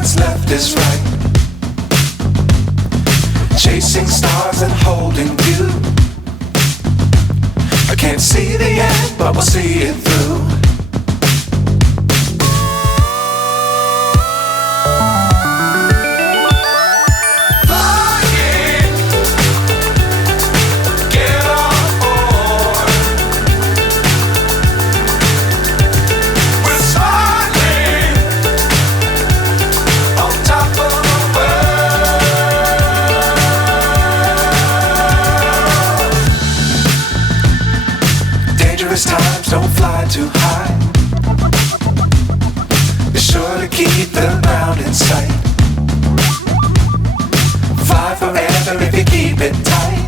what's left is right. Chasing stars and holding you. I can't see the end, but we'll see it through. Times don't fly too high. Be sure to keep the ground in sight. Fly forever if you keep it tight.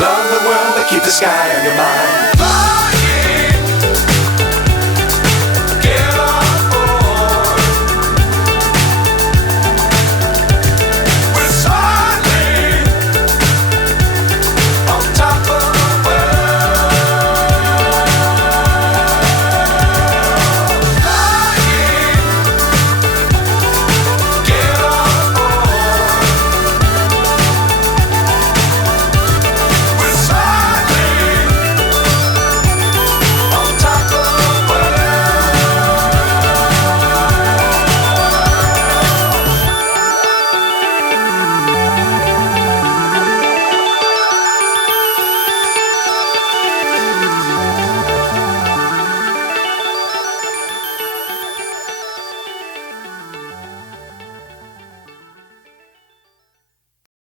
Love the world but keep the sky on your mind.